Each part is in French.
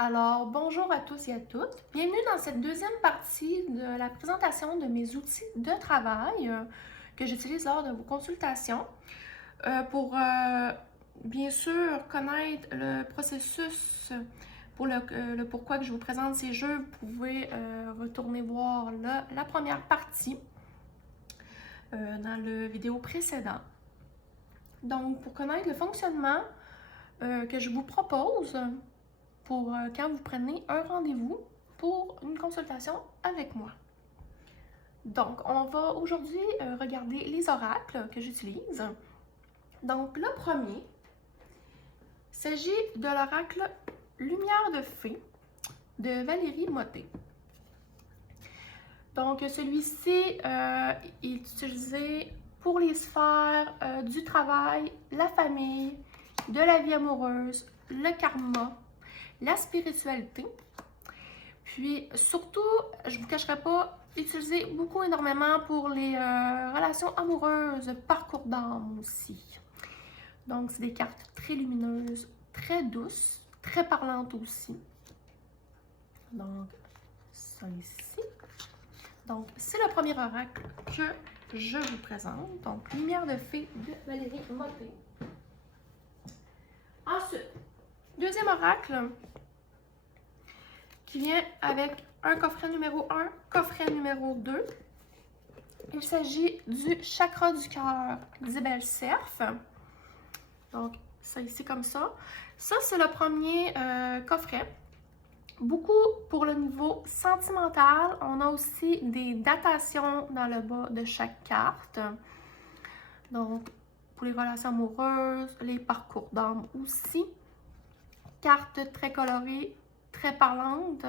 Alors, bonjour à tous et à toutes. Bienvenue dans cette deuxième partie de la présentation de mes outils de travail que j'utilise lors de vos consultations pour bien sûr connaître le processus pour le pourquoi que je vous présente ces jeux. Vous pouvez retourner voir la première partie dans le vidéo précédent. Donc, pour connaître le fonctionnement que je vous propose, pour quand vous prenez un rendez-vous pour une consultation avec moi. Donc, on va aujourd'hui regarder les oracles que j'utilise. Donc, le premier s'agit de l'oracle Lumière de Fée de Valérie Mottet. Donc, celui-ci est utilisé pour les sphères du travail, la famille, de la vie amoureuse, le karma, la spiritualité. Puis surtout, je ne vous cacherai pas, utilisé énormément pour les relations amoureuses, parcours d'âme aussi. Donc, c'est des cartes très lumineuses, très douces, très parlantes aussi. Donc, ça ici. Donc, c'est le premier oracle que je vous présente. Donc, Lumière de Fée de Valérie Mottet. Ensuite, deuxième oracle qui vient avec un coffret numéro 1, coffret numéro 2. Il s'agit du chakra du cœur d'Isabelle Cerf. Donc, ça ici comme ça. Ça, c'est le premier coffret. Beaucoup pour le niveau sentimental. On a aussi des datations dans le bas de chaque carte. Donc, pour les relations amoureuses, les parcours d'âme aussi. Cartes très colorées, très parlantes.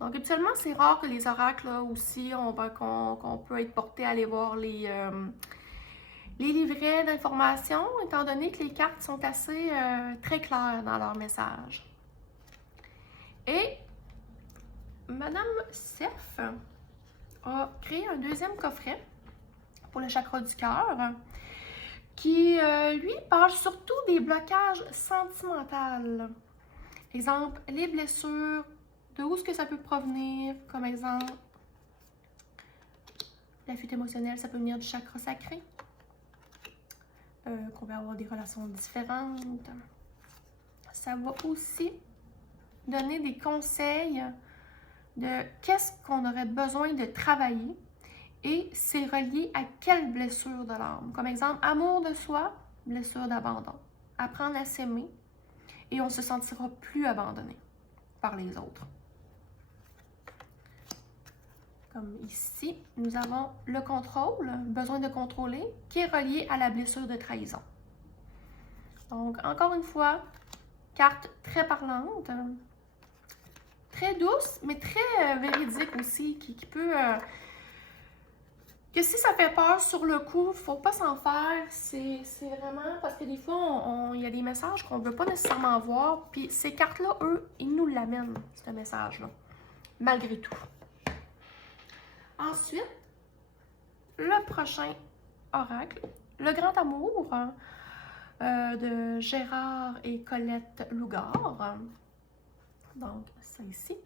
Donc, habituellement, c'est rare que les oracles, là, aussi, qu'on peut être porté à aller voir les livrets d'informations, étant donné que les cartes sont assez très claires dans leur message. Et Madame Cerf a créé un deuxième coffret pour le chakra du cœur qui, lui, parle surtout des blocages sentimentaux. Exemple, les blessures, de où est-ce que ça peut provenir, comme exemple, la fuite émotionnelle, ça peut venir du chakra sacré, qu'on va avoir des relations différentes. Ça va aussi donner des conseils de qu'est-ce qu'on aurait besoin de travailler et c'est relié à quelle blessure de l'âme. Comme exemple, amour de soi, blessure d'abandon. Apprendre à s'aimer et on se sentira plus abandonné par les autres. Comme ici, nous avons le contrôle, besoin de contrôler, qui est relié à la blessure de trahison. Donc, encore une fois, carte très parlante, très douce, mais très véridique aussi, qui peut... que si ça fait peur sur le coup, faut pas s'en faire. C'est vraiment... Parce que des fois, il y a des messages qu'on ne veut pas nécessairement voir, puis ces cartes-là, eux, ils nous l'amènent, ce message-là, malgré tout. Ensuite, le prochain oracle, le grand amour de Gérard et Colette Lougard. Donc, ça ici.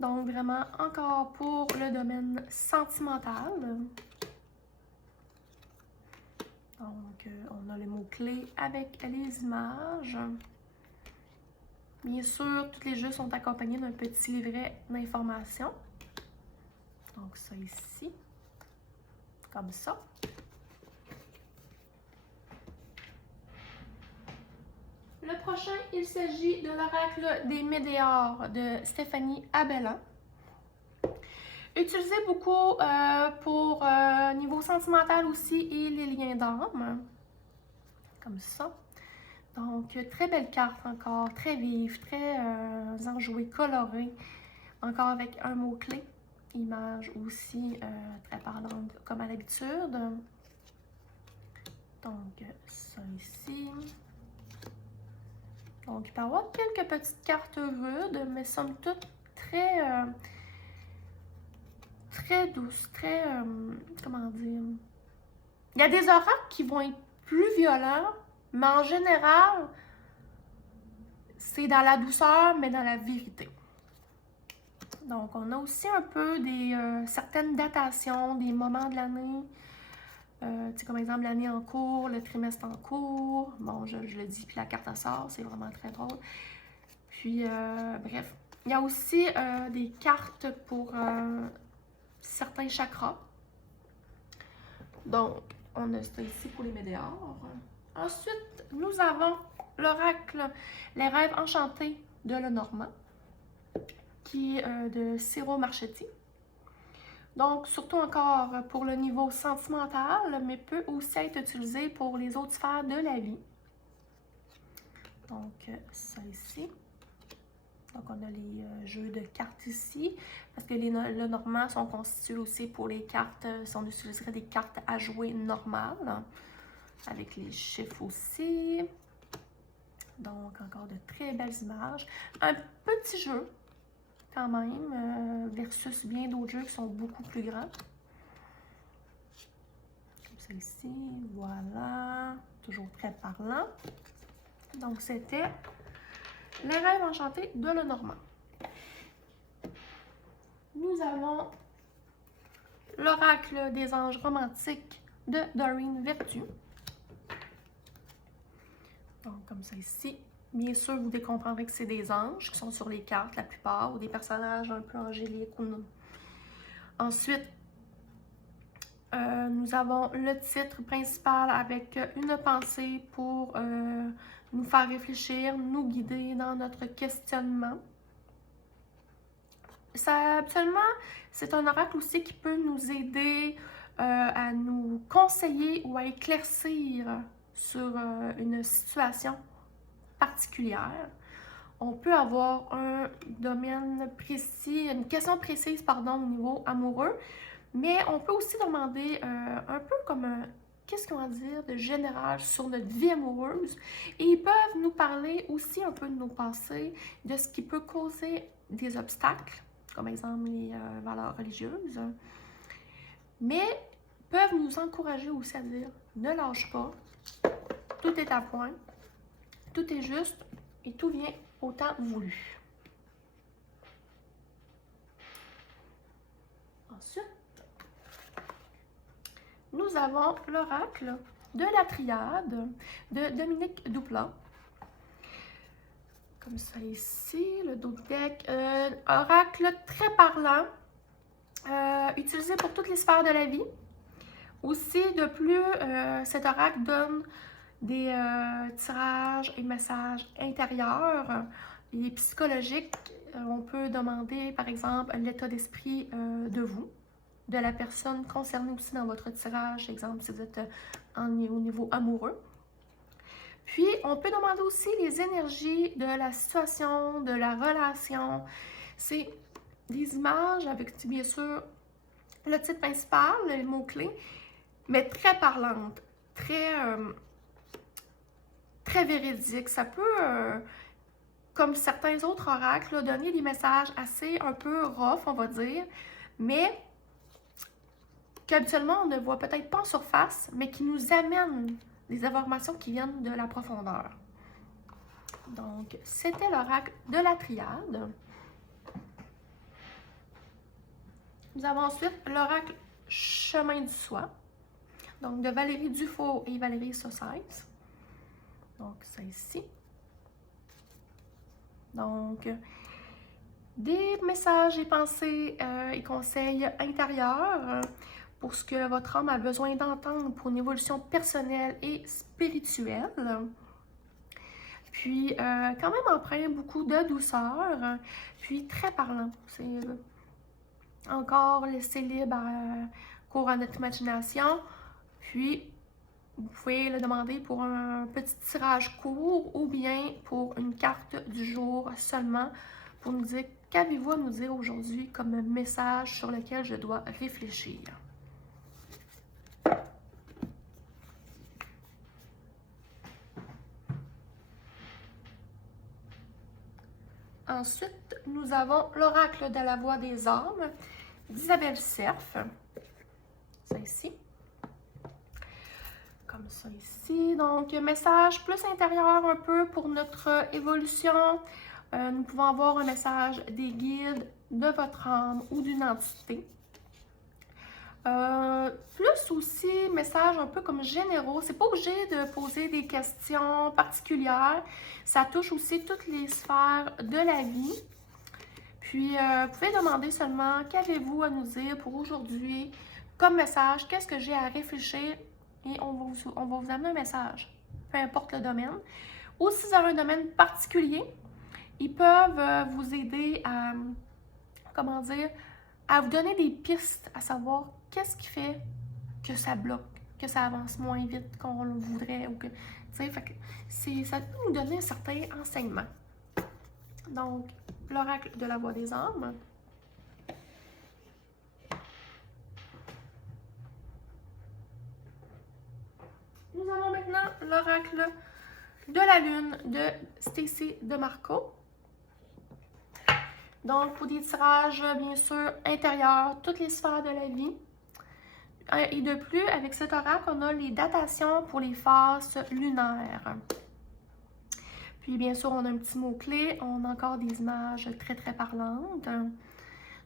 Donc, vraiment, encore pour le domaine sentimental. Donc, on a les mots-clés avec les images. Bien sûr, tous les jeux sont accompagnés d'un petit livret d'informations. Donc, ça ici. Comme ça. Le prochain, il s'agit de l'oracle des Médéors de Stéphanie Abelin. Utilisé beaucoup pour niveau sentimental aussi et les liens d'âme. Comme ça. Donc, très belle carte encore, très vive, très enjouée, colorée. Encore avec un mot-clé. Image aussi très parlante comme à l'habitude. Donc, ça ici. Donc, il peut y avoir quelques petites cartes rudes, mais somme toute très, très douces, très, comment dire. Il y a des oracles qui vont être plus violents, mais en général, c'est dans la douceur, mais dans la vérité. Donc, on a aussi un peu certaines datations, des moments de l'année. Comme exemple, l'année en cours, le trimestre en cours. Bon, je le dis, puis la carte sort, c'est vraiment très drôle. Puis, bref, il y a aussi des cartes pour certains chakras. Donc, on a ça ici pour les météores. Ensuite, nous avons l'oracle, les rêves enchantés de Lenormand, qui est de Ciro Marchetti. Donc, surtout encore pour le niveau sentimental, mais peut aussi être utilisé pour les autres sphères de la vie. Donc, ça ici. Donc, on a les jeux de cartes ici, parce que les Lenormand sont constitués aussi pour les cartes, si on utiliserait des cartes à jouer normales, avec les chiffres aussi. Donc, encore de très belles images. Un petit jeu, quand même, versus bien d'autres jeux qui sont beaucoup plus grands. Comme ça ici, voilà. Toujours très parlant. Donc, c'était les rêves enchantés de Lenormand. Nous avons l'oracle des anges romantiques de Doreen Virtue. Donc, comme ça ici. Bien sûr, vous comprendrez que c'est des anges qui sont sur les cartes, la plupart, ou des personnages un peu angéliques ou non. Ensuite, nous avons le titre principal avec une pensée pour nous faire réfléchir, nous guider dans notre questionnement. Ça, absolument, c'est un oracle aussi qui peut nous aider à nous conseiller ou à éclaircir sur une situation particulière. On peut avoir un domaine précis, une question précise, pardon, au niveau amoureux, mais on peut aussi demander un peu comme qu'est-ce qu'on va dire de général sur notre vie amoureuse. Et ils peuvent nous parler aussi un peu de nos passés, de ce qui peut causer des obstacles, comme exemple les valeurs religieuses, mais peuvent nous encourager aussi à dire ne lâche pas, tout est à point, tout est juste et tout vient au temps voulu. Ensuite, nous avons l'oracle de la triade de Dominique Duplat. Comme ça ici, le dos de deck. Oracle très parlant, utilisé pour toutes les sphères de la vie. Aussi, de plus, cet oracle donne des tirages et messages intérieurs et psychologiques. On peut demander, par exemple, l'état d'esprit de vous, de la personne concernée aussi dans votre tirage, exemple si vous êtes au niveau amoureux. Puis, on peut demander aussi les énergies de la situation, de la relation. C'est des images avec, bien sûr, le titre principal, les mots-clés, mais très parlantes, très véridiques. Ça peut, comme certains autres oracles, là, donner des messages assez un peu rough, on va dire, mais qu'habituellement, on ne voit peut-être pas en surface, mais qui nous amènent des informations qui viennent de la profondeur. Donc, c'était l'oracle de la triade. Nous avons ensuite l'oracle Chemin du Soi, donc de Valérie Dufault et Valérie Saucès. Donc, ça ici. Donc, des messages et pensées et conseils intérieurs pour ce que votre âme a besoin d'entendre pour une évolution personnelle et spirituelle. Puis, quand même empreint beaucoup de douceur, puis très parlant. C'est encore laisser libre cours à notre imagination. Puis, vous pouvez le demander pour un petit tirage court ou bien pour une carte du jour seulement pour nous dire qu'avez-vous à nous dire aujourd'hui comme message sur lequel je dois réfléchir. Ensuite, nous avons l'oracle de la voix des âmes d'Isabelle Cerf. Ça ici. comme ça ici. Donc, message plus intérieur un peu pour notre évolution. Nous pouvons avoir un message des guides, de votre âme ou d'une entité. Plus aussi, message un peu comme généraux. C'est pas obligé de poser des questions particulières. Ça touche aussi toutes les sphères de la vie. Puis, vous pouvez demander seulement qu'avez-vous à nous dire pour aujourd'hui comme message, qu'est-ce que j'ai à réfléchir et on va vous amener un message, peu importe le domaine. Ou si vous avez un domaine particulier, ils peuvent vous aider à, comment dire, à vous donner des pistes, à savoir qu'est-ce qui fait que ça bloque, que ça avance moins vite qu'on le voudrait, ou que, tu sais, ça peut nous donner un certain enseignement. Donc, l'oracle de la voix des âmes. Nous avons maintenant l'oracle de la lune de Stacy DeMarco. Donc, pour des tirages, bien sûr, intérieurs, toutes les sphères de la vie. Et de plus, avec cet oracle, on a les datations pour les phases lunaires. Puis, bien sûr, on a un petit mot-clé. On a encore des images très, très parlantes.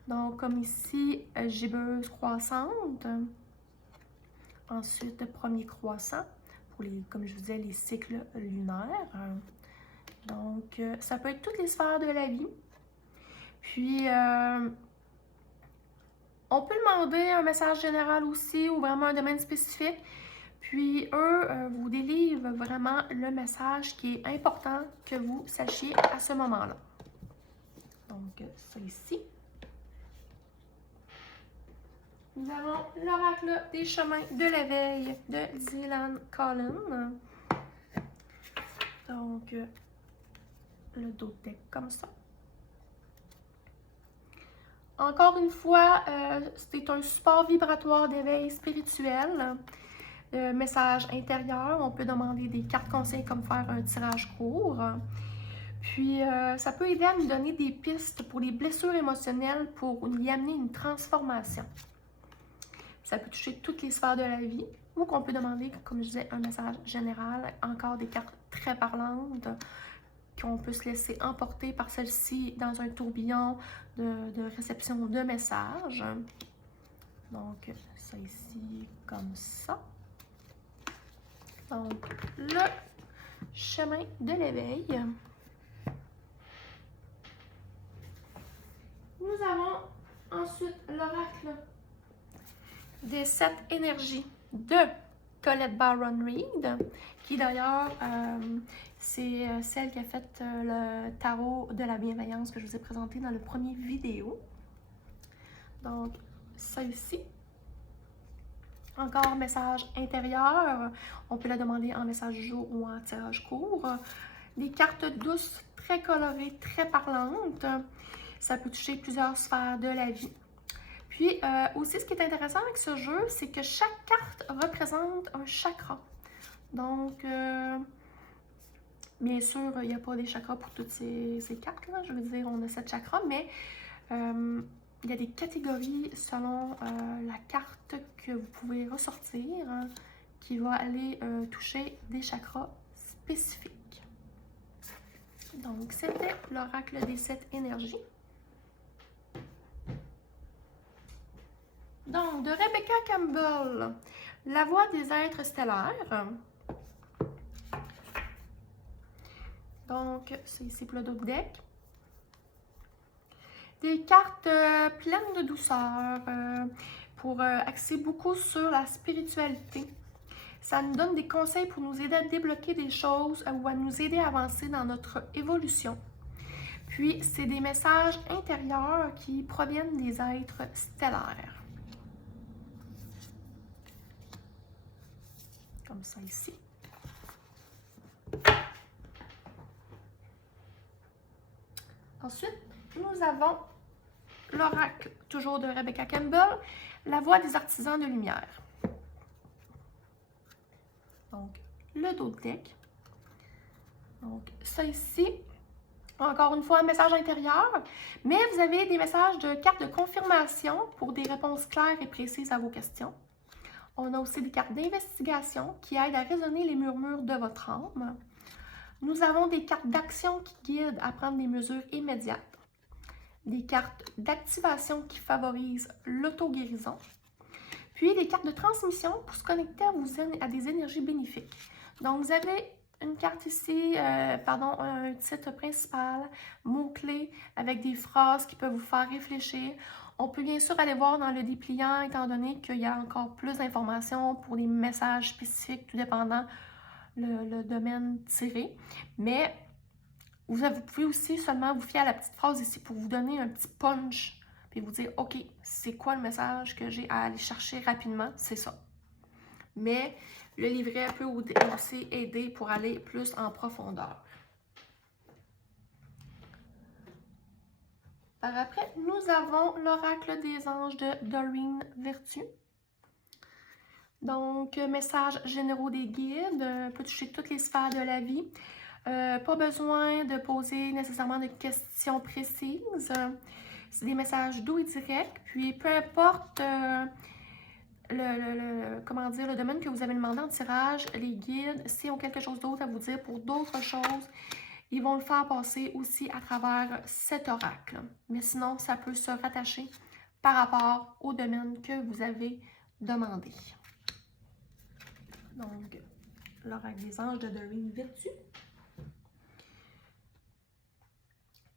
Donc, comme ici, gibbeuse croissante. Ensuite, premier croissant pour les, comme je vous disais, les cycles lunaires. Donc, ça peut être toutes les sphères de la vie. Puis, on peut demander un message général aussi ou vraiment un domaine spécifique. Puis, eux vous délivrent vraiment le message qui est important que vous sachiez à ce moment-là. Donc, ça ici. Nous avons l'oracle des chemins de l'éveil de Dylan Collin. Donc, le dos de deck comme ça. Encore une fois, c'est un support vibratoire d'éveil spirituel. Message intérieur, on peut demander des cartes conseils comme faire un tirage court. Puis, ça peut aider à nous donner des pistes pour les blessures émotionnelles pour y amener une transformation. Ça peut toucher toutes les sphères de la vie ou qu'on peut demander, comme je disais, un message général, encore des cartes très parlantes, qu'on peut se laisser emporter par celle-ci dans un tourbillon de réception de messages. Donc, ça ici, comme ça. Donc, le chemin de l'éveil. Nous avons ensuite l'oracle des 7 énergies de Colette Baron Reid, qui d'ailleurs, c'est celle qui a fait le tarot de la bienveillance que je vous ai présenté dans le premier vidéo. Donc, ça ici. Encore message intérieur. On peut la demander en message jour ou en tirage court. Des cartes douces, très colorées, très parlantes. Ça peut toucher plusieurs sphères de la vie. Puis aussi, ce qui est intéressant avec ce jeu, c'est que chaque carte représente un chakra. Donc, bien sûr, il n'y a pas des chakras pour toutes ces cartes-là. Je veux dire, on a 7 chakras, mais il y a des catégories selon la carte que vous pouvez ressortir qui va aller toucher des chakras spécifiques. Donc, c'était l'oracle des 7 énergies. Donc, de Rebecca Campbell, la voix des êtres stellaires. Donc, c'est ici pour le dos de deck. Des cartes pleines de douceur pour axer beaucoup sur la spiritualité. Ça nous donne des conseils pour nous aider à débloquer des choses ou à nous aider à avancer dans notre évolution. Puis, c'est des messages intérieurs qui proviennent des êtres stellaires. Comme ça ici. Ensuite, nous avons l'oracle, toujours de Rebecca Campbell, la voix des artisans de lumière. Donc, le dos de deck. Donc, ça ici, encore une fois, un message intérieur, mais vous avez des messages de cartes de confirmation pour des réponses claires et précises à vos questions. On a aussi des cartes d'investigation qui aident à raisonner les murmures de votre âme. Nous avons des cartes d'action qui guident à prendre des mesures immédiates. Des cartes d'activation qui favorisent l'auto-guérison. Puis des cartes de transmission pour se connecter à des énergies bénéfiques. Donc, vous avez une carte ici, un titre principal, mots-clés, avec des phrases qui peuvent vous faire réfléchir. On peut bien sûr aller voir dans le dépliant, étant donné qu'il y a encore plus d'informations pour des messages spécifiques, tout dépendant le domaine tiré. Mais vous pouvez aussi seulement vous fier à la petite phrase ici pour vous donner un petit punch et vous dire, OK, c'est quoi le message que j'ai à aller chercher rapidement? C'est ça. Mais le livret peut aussi aider pour aller plus en profondeur. Par après, nous avons l'oracle des anges de Doreen Virtue. Donc, messages généraux des guides, peut toucher toutes les sphères de la vie. Pas besoin de poser nécessairement de questions précises. C'est des messages doux et directs. Puis, peu importe le domaine que vous avez demandé en tirage, les guides, s'ils ont quelque chose d'autre à vous dire pour d'autres choses, ils vont le faire passer aussi à travers cet oracle. Mais sinon, ça peut se rattacher par rapport au domaine que vous avez demandé. Donc, l'oracle des anges de Doreen Virtue.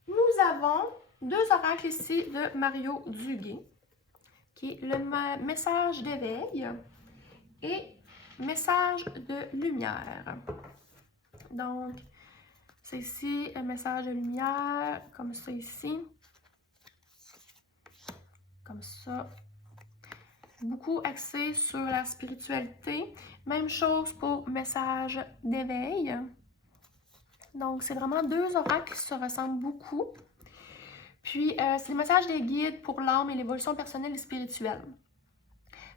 Nous avons deux oracles ici de Mario Duguay, qui est le message d'éveil et message de lumière. Donc, c'est ici un message de lumière, comme ça ici. Comme ça. Beaucoup axé sur la spiritualité. Même chose pour message d'éveil. Donc, c'est vraiment deux oracles qui se ressemblent beaucoup. Puis, c'est le message des guides pour l'âme et l'évolution personnelle et spirituelle.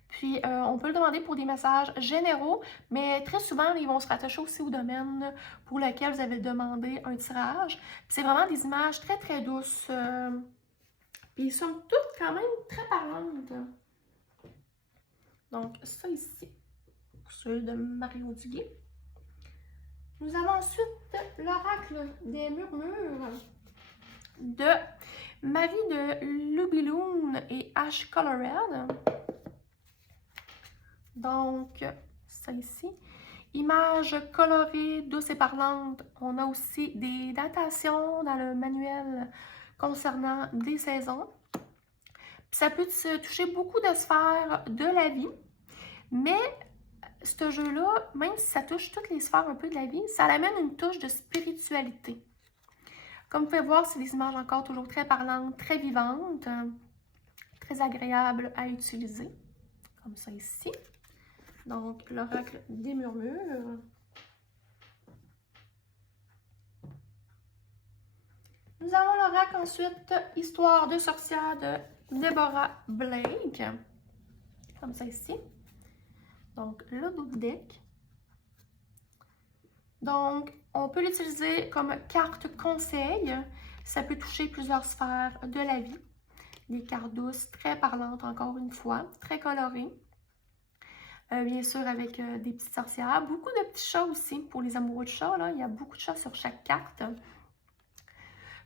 Puis, on peut le demander pour des messages généraux, mais très souvent, ils vont se rattacher aussi au domaine pour lequel vous avez demandé un tirage. Puis, c'est vraiment des images très, très douces. Puis, ils sont toutes quand même très parlantes. Donc, ça ici, pour ceux de Mario Duguay. Nous avons ensuite l'oracle des murmures de Marie de Lubiloon et Ash Colorado. Donc, ça ici. Images colorées, douces et parlantes. On a aussi des datations dans le manuel concernant des saisons. Puis ça peut toucher beaucoup de sphères de la vie, mais ce jeu-là, même si ça touche toutes les sphères un peu de la vie, ça amène une touche de spiritualité. Comme vous pouvez voir, c'est des images encore toujours très parlantes, très vivantes, très agréables à utiliser, comme ça ici. Donc, l'oracle des murmures. Nous avons l'oracle ensuite, Histoire de sorcière de Deborah Blake, comme ça ici. Donc, le double deck. Donc, on peut l'utiliser comme carte conseil. Ça peut toucher plusieurs sphères de la vie. Des cartes douces, très parlantes encore une fois, très colorées. Bien sûr, avec des petites sorcières. Beaucoup de petits chats aussi pour les amoureux de chats. Là. Il y a beaucoup de chats sur chaque carte.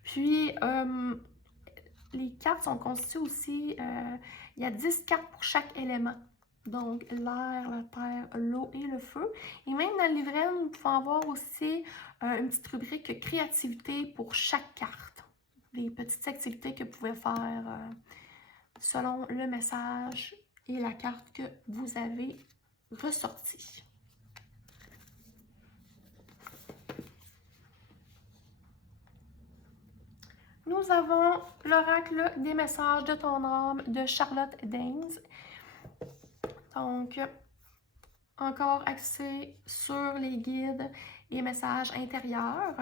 Puis, les cartes sont constituées aussi, il y a 10 cartes pour chaque élément. Donc, l'air, la terre, l'eau et le feu. Et même dans le livret, nous pouvons avoir aussi une petite rubrique créativité pour chaque carte. Les petites activités que vous pouvez faire selon le message et la carte que vous avez ressortie. Nous avons l'oracle des messages de ton âme de Charlotte Daines. Donc, encore axé sur les guides et messages intérieurs.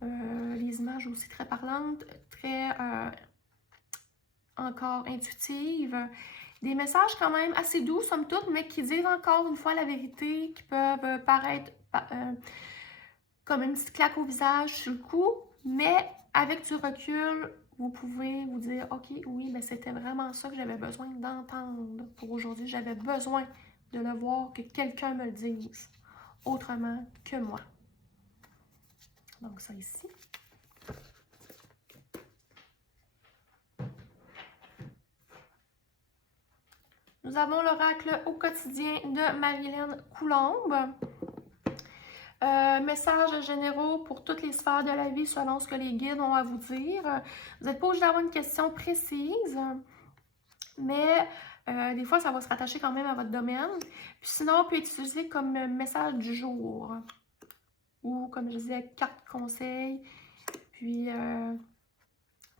Les images aussi très parlantes, très encore intuitives. Des messages quand même assez doux, somme toute, mais qui disent encore une fois la vérité, qui peuvent paraître comme une petite claque au visage sur le coup, mais avec du recul, vous pouvez vous dire, OK, oui, mais c'était vraiment ça que j'avais besoin d'entendre pour aujourd'hui. J'avais besoin de le voir, que quelqu'un me le dise autrement que moi. Donc, ça ici. Nous avons l'oracle au quotidien de Marilyn Coulombe. Messages généraux pour toutes les sphères de la vie selon ce que les guides ont à vous dire. Vous n'êtes pas obligé d'avoir une question précise, mais des fois, ça va se rattacher quand même à votre domaine. Puis sinon, on peut utiliser comme message du jour. Ou, comme je disais, carte conseil. Puis,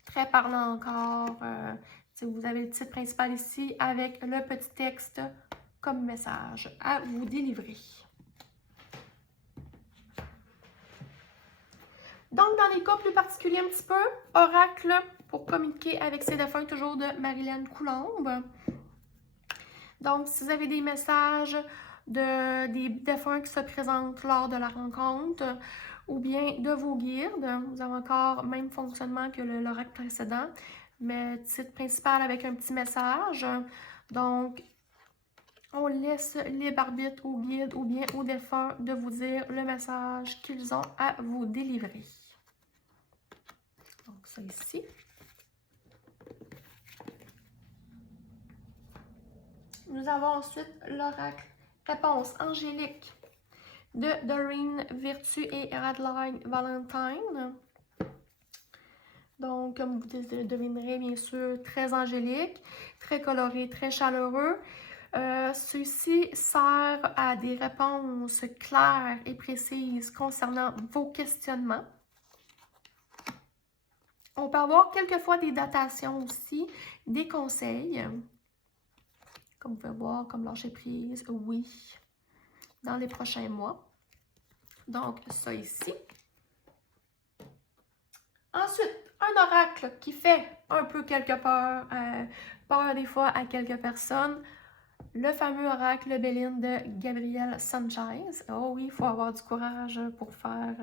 très parlant encore. Vous avez le titre principal ici avec le petit texte comme message à vous délivrer. Donc, dans les cas plus particuliers un petit peu, oracle pour communiquer avec ses défunts, toujours de Marilyn Coulombe. Donc, si vous avez des messages des défunts qui se présentent lors de la rencontre ou bien de vos guides, vous avez encore le même fonctionnement que l'oracle précédent, mais titre principal avec un petit message. Donc, on laisse libre arbitre aux guides ou bien aux défunts de vous dire le message qu'ils ont à vous délivrer. Donc, ça ici. Nous avons ensuite l'oracle réponse angélique de Doreen Virtue et Radline Valentine. Donc, comme vous devinerez, bien sûr, très angélique, très coloré, très chaleureux. Ceci sert à des réponses claires et précises concernant vos questionnements. On peut avoir quelquefois des datations aussi, des conseils. Comme vous pouvez voir, comme lâcher prise, oui, dans les prochains mois. Donc, ça ici. Ensuite, un oracle qui fait un peu quelque peur des fois à quelques personnes. Le fameux oracle Béline de Gabrielle Sanchez. Oh oui, il faut avoir du courage pour faire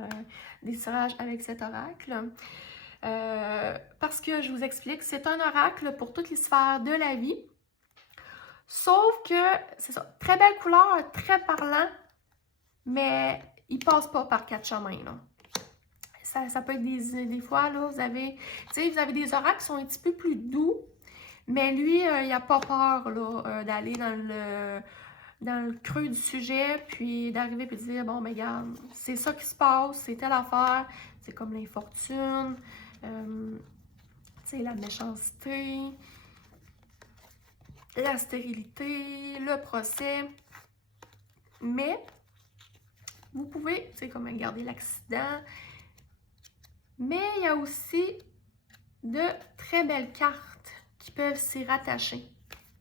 des tirages avec cet oracle. Parce que je vous explique, c'est un oracle pour toutes les sphères de la vie. Sauf que, c'est ça, très belle couleur, très parlant, mais il ne passe pas par 4 chemins, là. Ça peut être des fois, là, vous avez des oracles qui sont un petit peu plus doux, mais lui, il n'a pas peur, là, d'aller dans le creux du sujet, puis d'arriver et de dire, bon, mais regarde, c'est ça qui se passe, c'est telle affaire, c'est comme l'infortune, la méchanceté, la stérilité, le procès. Mais vous pouvez, comme regarder l'accident. Mais il y a aussi de très belles cartes qui peuvent s'y rattacher.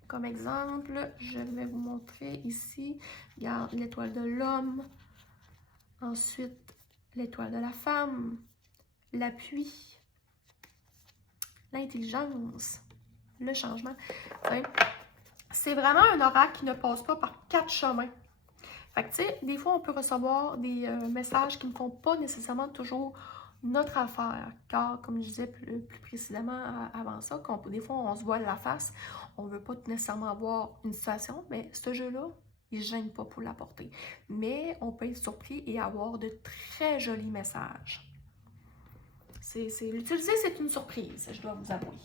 Comme exemple, je vais vous montrer ici. Regarde, l'étoile de l'homme. Ensuite, l'étoile de la femme. L'appui. L'intelligence. Le changement. Ouais. C'est vraiment un oracle qui ne passe pas par 4 chemins. Fait que, tu sais, des fois, on peut recevoir des messages qui ne font pas nécessairement toujours notre affaire. Car, comme je disais plus précisément avant ça, des fois, on se voile la face. On ne veut pas nécessairement avoir une situation, mais ce jeu-là, il ne gêne pas pour l'apporter. Mais on peut être surpris et avoir de très jolis messages. L'utiliser, c'est une surprise, je dois vous avouer.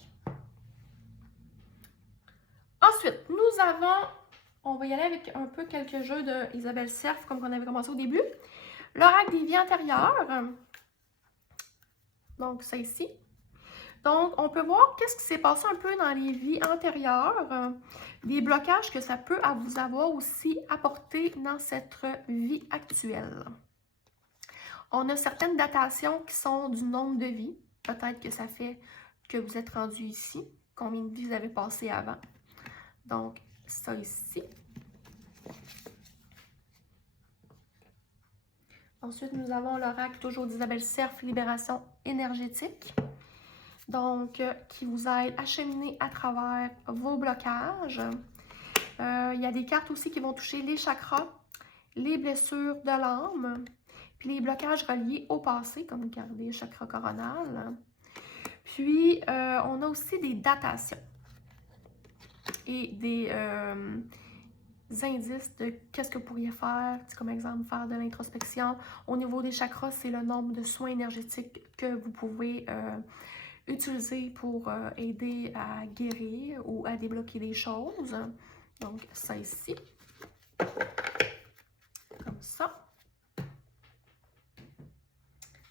Ensuite, nous avons, on va y aller avec un peu quelques jeux de Isabelle Cerf, comme on avait commencé au début. L'oracle des vies antérieures. Donc, ça ici. Donc, on peut voir qu'est-ce qui s'est passé un peu dans les vies antérieures, des blocages que ça peut vous avoir aussi apporté dans cette vie actuelle. On a certaines datations qui sont du nombre de vies. Peut-être que ça fait que vous êtes rendu ici. Combien de vies vous avez passé avant. Donc, ça ici. Ensuite, nous avons l'oracle toujours d'Isabelle Cerf, Libération énergétique. Donc, qui vous aide à cheminer à travers vos blocages. Il y a des cartes aussi qui vont toucher les chakras, les blessures de l'âme, puis les blocages reliés au passé, comme regardez, chakra coronal. Puis, on a aussi des datations et des indices de qu'est-ce que vous pourriez faire. Comme exemple, faire de l'introspection. Au niveau des chakras, c'est le nombre de soins énergétiques que vous pouvez utiliser pour aider à guérir ou à débloquer des choses. Donc, ça ici. Comme ça.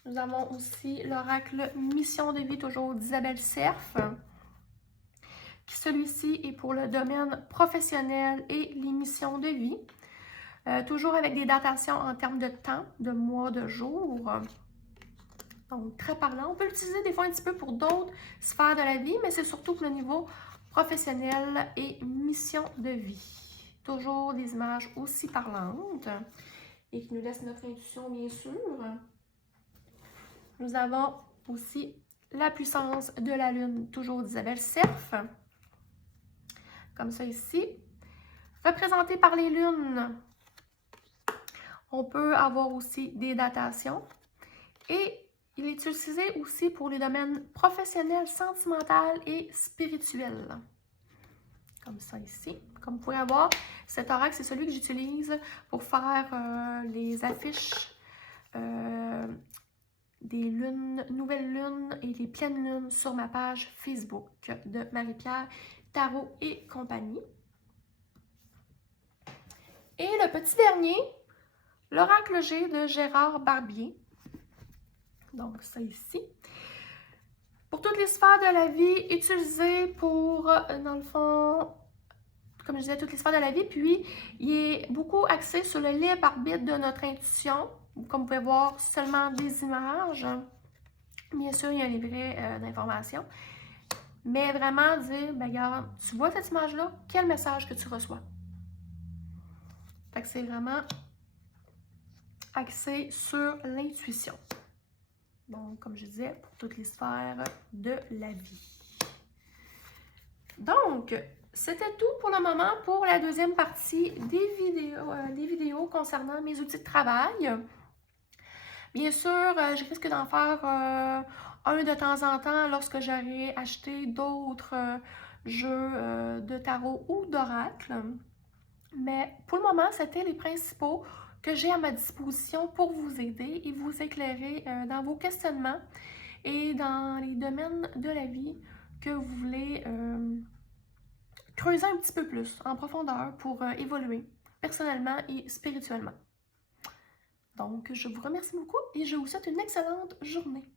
Nous avons aussi l'oracle Mission de vie, toujours d'Isabelle Cerf. Celui-ci est pour le domaine professionnel et les missions de vie. Toujours avec des datations en termes de temps, de mois, de jours. Donc, très parlant. On peut l'utiliser des fois un petit peu pour d'autres sphères de la vie, mais c'est surtout pour le niveau professionnel et mission de vie. Toujours des images aussi parlantes et qui nous laissent notre intuition, bien sûr. Nous avons aussi la puissance de la lune, toujours d'Isabelle Cerf. Comme ça ici. Représenté par les lunes, on peut avoir aussi des datations. Et il est utilisé aussi pour les domaines professionnels, sentimental et spirituel. Comme ça ici. Comme vous pouvez voir, cet oracle, c'est celui que j'utilise pour faire les affiches des lunes, nouvelles lunes et les pleines lunes sur ma page Facebook de Marie-Pierre Tarot et compagnie. Et le petit dernier, l'oracle G de Gérard Barbier. Donc, ça ici. Pour toutes les sphères de la vie, utilisé pour, dans le fond, comme je disais, toutes les sphères de la vie. Puis, il est beaucoup axé sur le libre arbitre de notre intuition. Comme vous pouvez voir, seulement des images. Bien sûr, il y a un livret d'informations. Mais vraiment dire, ben regarde, tu vois cette image-là, quel message que tu reçois? Fait que c'est vraiment axé sur l'intuition. Donc, comme je disais, pour toutes les sphères de la vie. Donc, c'était tout pour le moment pour la deuxième partie des vidéos concernant mes outils de travail. Bien sûr, je risque d'en faire un de temps en temps lorsque j'aurai acheté d'autres jeux de tarot ou d'oracle. Mais pour le moment, c'était les principaux que j'ai à ma disposition pour vous aider et vous éclairer dans vos questionnements et dans les domaines de la vie que vous voulez creuser un petit peu plus en profondeur pour évoluer personnellement et spirituellement. Donc, je vous remercie beaucoup et je vous souhaite une excellente journée.